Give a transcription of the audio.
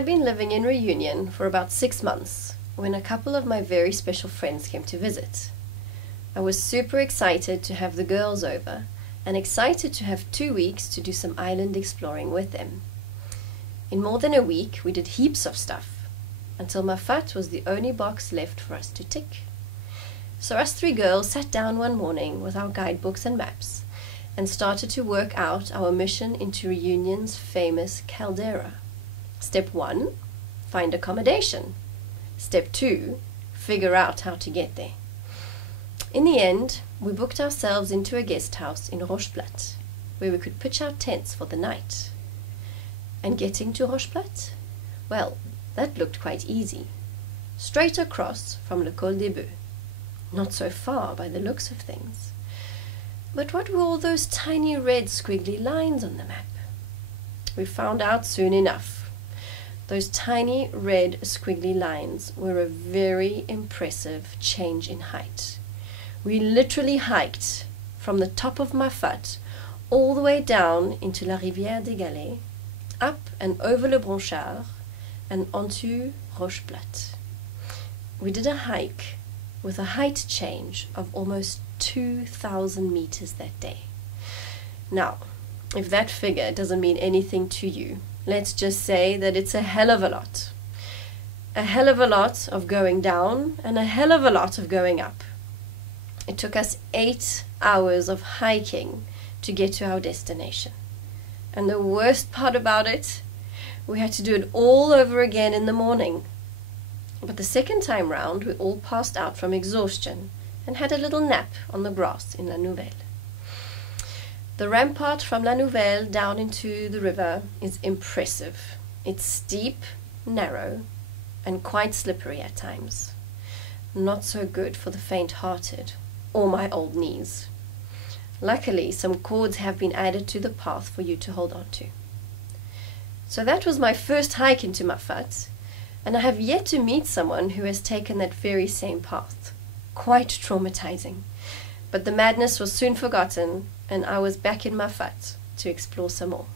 had been living in Réunion for about 6 months when a couple of my very special friends came to visit. I was super excited to have the girls over and excited to have 2 weeks to do some island exploring with them. In more than a week we did heaps of stuff, until Mafate was the only box left for us to tick. So us 3 girls sat down one morning with our guidebooks and maps and started to work out our mission into Réunion's famous caldera. Step 1, find accommodation. Step 2, figure out how to get there. In the end, we booked ourselves into a guest house in Rocheplat, where we could pitch our tents for the night. And getting to Rocheplat? Well, that looked quite easy. Straight across from Le Col des Bœufs. Not so far by the looks of things. But what were all those tiny red squiggly lines on the map? We found out soon enough. Those tiny red squiggly lines were a very impressive change in height. We literally hiked from the top of Mafate all the way down into La Rivière des Galets, up and over Le Bronchard, and onto Rocheplat. We did a hike with a height change of almost 2,000 meters that day. Now, if that figure doesn't mean anything to you, let's just say that it's a hell of a lot. A hell of a lot of going down and a hell of a lot of going up. It took us 8 hours of hiking to get to our destination. And the worst part about it, we had to do it all over again in the morning. But the second time round, we all passed out from exhaustion and had a little nap on the grass in La Nouvelle. The rampart from La Nouvelle down into the river is impressive. It's steep, narrow, and quite slippery at times. Not so good for the faint-hearted or my old knees. Luckily, some cords have been added to the path for you to hold on to. So that was my first hike into Mafate, and I have yet to meet someone who has taken that very same path. Quite traumatizing. But the madness was soon forgotten, and I was back in Mafate to explore some more.